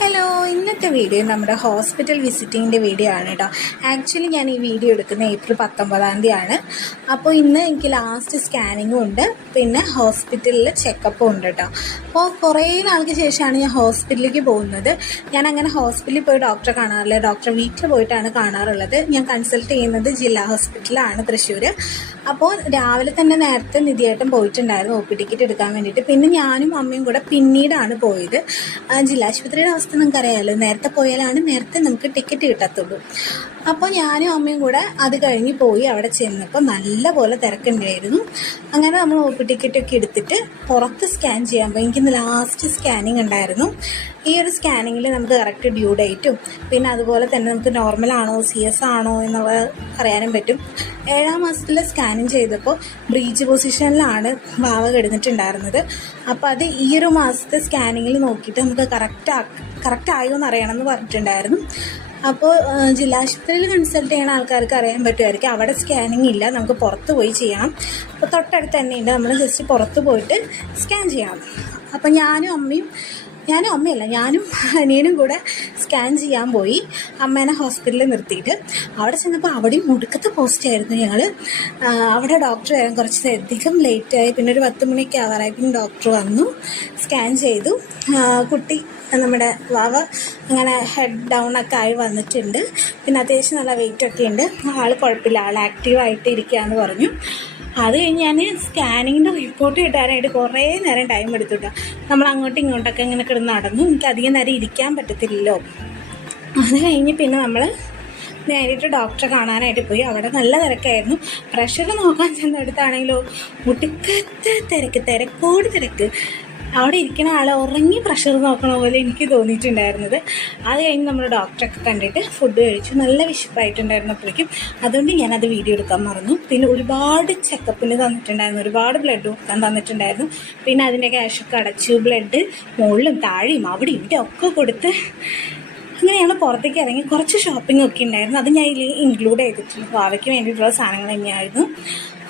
Hello, ഇന്നത്തെ video നമ്മുടെ hospital വിസിറ്റിങ്ങിൻ്റെ video ആണ് കേട്ടോ. ആക്ച്വലി ഞാൻ ഈ വീഡിയോ എടുക്കുന്ന ഏപ്രിൽ 19 ആണ്. അപ്പോൾ ഇന്ന് എനിക്ക് ലാസ്റ്റ് സ്കാനിങ്ങും ഉണ്ട്, പിന്നെ ഹോസ്പിറ്റലിൽ ചെക്കപ്പും ഉണ്ട് കേട്ടോ. അപ്പോൾ കുറേ നാൾക്ക് ശേഷമാണ് ഞാൻ ഹോസ്പിറ്റലിലേക്ക് പോകുന്നത്. ഞാൻ അങ്ങനെ ഹോസ്പിറ്റലിൽ പോയി ഡോക്ടറെ കാണാറില്ല, ഡോക്ടറെ വീട്ടിൽ പോയിട്ടാണ് കാണാറുള്ളത്. ഞാൻ കൺസൾട്ട് ചെയ്യുന്നത് ജില്ലാ ഹോസ്പിറ്റലാണ്, തൃശ്ശൂർ. അപ്പോൾ രാവിലെ തന്നെ നേരത്തെ നിധിയേട്ടൻ പോയിട്ടുണ്ടായിരുന്നു ഒ പി ടിക്കറ്റ് എടുക്കാൻ വേണ്ടിയിട്ട്. പിന്നെ ഞാനും അമ്മയും കൂടെ പിന്നീടാണ് പോയത്. ജില്ലാ ആശുപത്രിയുടെ അവസ്ഥ നമുക്ക് അറിയാമല്ലോ, നേരത്തെ പോയാലാണ് നേരത്തെ നമുക്ക് ടിക്കറ്റ് കിട്ടത്തുള്ളൂ. അപ്പോൾ ഞാനും അമ്മയും കൂടെ അത് കഴിഞ്ഞ് പോയി. അവിടെ ചെന്നപ്പോൾ നല്ല പോലെ തിരക്കുണ്ടായിരുന്നു. അങ്ങനെ നമ്മൾ ഒ പി ടിക്കറ്റൊക്കെ എടുത്തിട്ട് പുറത്ത് സ്കാൻ ചെയ്യാൻ പോയി. എനിക്കിന്ന് ലാസ്റ്റ് സ്കാനിങ് ഉണ്ടായിരുന്നു. ഈ ഒരു സ്കാനിങ്ങിൽ നമുക്ക് കറക്റ്റ് ഡ്യൂ ഡേറ്റും പിന്നെ അതുപോലെ തന്നെ നമുക്ക് നോർമലാണോ CS ആണോ എന്നുള്ളത് അറിയാനും പറ്റും. 7ാം മാസത്തിൽ സ്കാനിങ് ചെയ്തപ്പോൾ ബ്രീച്ച് പൊസിഷനിലാണ് വാവ കിടന്നിട്ടുണ്ടായിരുന്നത്. അപ്പോൾ അത് ഈ ഒരു മാസത്തെ സ്കാനിങ്ങിൽ നോക്കിയിട്ട് നമുക്ക് കറക്റ്റ് ആയോ എന്ന് അറിയണമെന്ന് പറഞ്ഞിട്ടുണ്ടായിരുന്നു. അപ്പോൾ ജില്ലാ ആശുപത്രിയിൽ കൺസൾട്ട് ചെയ്യുന്ന ആൾക്കാർക്ക് അറിയാൻ പറ്റുമായിരിക്കും, അവിടെ സ്കാനിങ് ഇല്ല, നമുക്ക് പുറത്ത് പോയി ചെയ്യണം. അപ്പോൾ തൊട്ടടുത്ത് തന്നെ ഉണ്ട്, നമ്മൾ ജസ്റ്റ് പുറത്ത് പോയിട്ട് സ്കാൻ ചെയ്യണം. അപ്പോൾ ഞാനും അനിയനും കൂടെ സ്കാൻ ചെയ്യാൻ പോയി. അമ്മേനെ ഹോസ്പിറ്റലിൽ നിർത്തിയിട്ട് അവിടെ ചെന്നപ്പോൾ അവിടെയും മുടുക്കത്തെ പോസ്റ്റായിരുന്നു ഞങ്ങൾ. അവിടെ ഡോക്ടർ വരാൻ കുറച്ചധികം ലേറ്റായി. പിന്നെ ഒരു 10 മണിയൊക്കെ ആവാറായി. പിന്നെ ഡോക്ടർ വന്നു, സ്കാൻ ചെയ്തു. കുട്ടി നമ്മുടെ വാവ അങ്ങനെ ഹെഡ് ഡൗൺ ഒക്കെ ആയി വന്നിട്ടുണ്ട്. പിന്നെ അത്യാവശ്യം നല്ല വെയിറ്റൊക്കെ ഉണ്ട്. ആൾ കുഴപ്പമില്ല, ആൾ ആക്റ്റീവായിട്ട് ഇരിക്കുകയെന്ന് പറഞ്ഞു. അത് കഴിഞ്ഞ് ഞാൻ സ്കാനിങ്ങിൻ്റെ റിപ്പോർട്ട് കിട്ടാനായിട്ട് കുറേ നേരം ടൈം എടുത്തു കേട്ടോ. നമ്മൾ അങ്ങോട്ടും ഇങ്ങോട്ടൊക്കെ ഇങ്ങനെ കിടന്ന് നടന്നു. എനിക്ക് അധികം നേരം ഇരിക്കാൻ പറ്റത്തില്ലല്ലോ. അത് കഴിഞ്ഞ് പിന്നെ നമ്മൾ നേരിട്ട് ഡോക്ടറെ കാണാനായിട്ട് പോയി. അവിടെ നല്ല തിരക്കായിരുന്നു. പ്രഷർ നോക്കാൻ ചെന്നെടുത്താണെങ്കിലോ മുട്ടിക്കത്തെ തിരക്കോട് തിരക്ക്. അവിടെ ഇരിക്കുന്ന ആളെ ഉറങ്ങി പ്രഷർ നോക്കണ പോലെ എനിക്ക് തോന്നിയിട്ടുണ്ടായിരുന്നത്. അത് കഴിഞ്ഞ് നമ്മൾ ഡോക്ടറൊക്കെ കണ്ടിട്ട് ഫുഡ് കഴിച്ചു. നല്ല വിശപ്പായിട്ടുണ്ടായിരുന്നപ്പോഴേക്കും, അതുകൊണ്ട് ഞാനത് വീഡിയോ എടുക്കാൻ മറന്നു. പിന്നെ ഒരുപാട് ചെക്കപ്പിന് തന്നിട്ടുണ്ടായിരുന്നു, ഒരുപാട് ബ്ലഡ് കൊടുക്കാൻ തന്നിട്ടുണ്ടായിരുന്നു. പിന്നെ അതിൻ്റെ ക്യാഷൊക്കെ അടച്ചു. ബ്ലഡ് മുകളിലും താഴെയും അവിടെയും ഇവിടെ ഒക്കെ കൊടുത്ത് അങ്ങനെ ഞങ്ങൾ പുറത്തേക്ക് ഇറങ്ങി. കുറച്ച് ഷോപ്പിംഗ് ഒക്കെ ഉണ്ടായിരുന്നു, അത് ഞാൻ ഇതിൽ ഇൻക്ലൂഡ് ചെയ്തിട്ടുണ്ട്. ഭാവയ്ക്ക് വേണ്ടിയിട്ടുള്ള സാധനങ്ങൾ തന്നെയായിരുന്നു.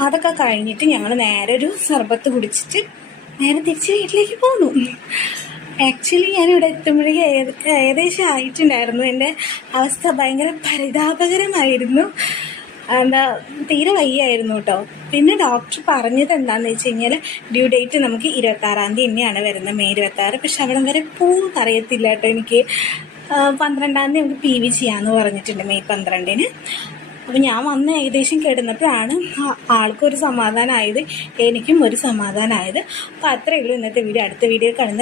അതൊക്കെ കഴിഞ്ഞിട്ട് ഞങ്ങൾ നേരെ ഒരു സർബത്ത് കുടിച്ചിട്ട് നേരെ തിരിച്ച് വീട്ടിലേക്ക് പോന്നു. ആക്ച്വലി ഞാനിവിടെ എത്തുമ്പോഴേക്കും ഏകദേശം ആയിട്ടുണ്ടായിരുന്നു. എൻ്റെ അവസ്ഥ ഭയങ്കര പരിതാപകരമായിരുന്നു. തീരെ വയ്യായിരുന്നു കേട്ടോ. പിന്നെ ഡോക്ടർ പറഞ്ഞത് എന്താണെന്ന് വെച്ച് കഴിഞ്ഞാൽ ഡ്യൂ ഡേറ്റ് നമുക്ക് 26-ാം തീയതി തന്നെയാണ് വരുന്നത്, മെയ് 26. പക്ഷെ അവിടെ വരെ പോകുമെന്ന് അറിയത്തില്ല കേട്ടോ. എനിക്ക് 12-ാം തീയതി നമുക്ക് PV ചെയ്യാമെന്ന് പറഞ്ഞിട്ടുണ്ട്, മെയ് 12-ന്. അപ്പോൾ ഞാൻ വന്ന് ഏകദേശം കിടന്നപ്പോഴാണ് ആൾക്കൊരു സമാധാനമായത്, എനിക്കും ഒരു സമാധാനമായത്. അപ്പോൾ അത്രയേ ഉള്ളൂ ഇന്നത്തെ വീഡിയോ. അടുത്ത വീഡിയോ കാണുന്നത്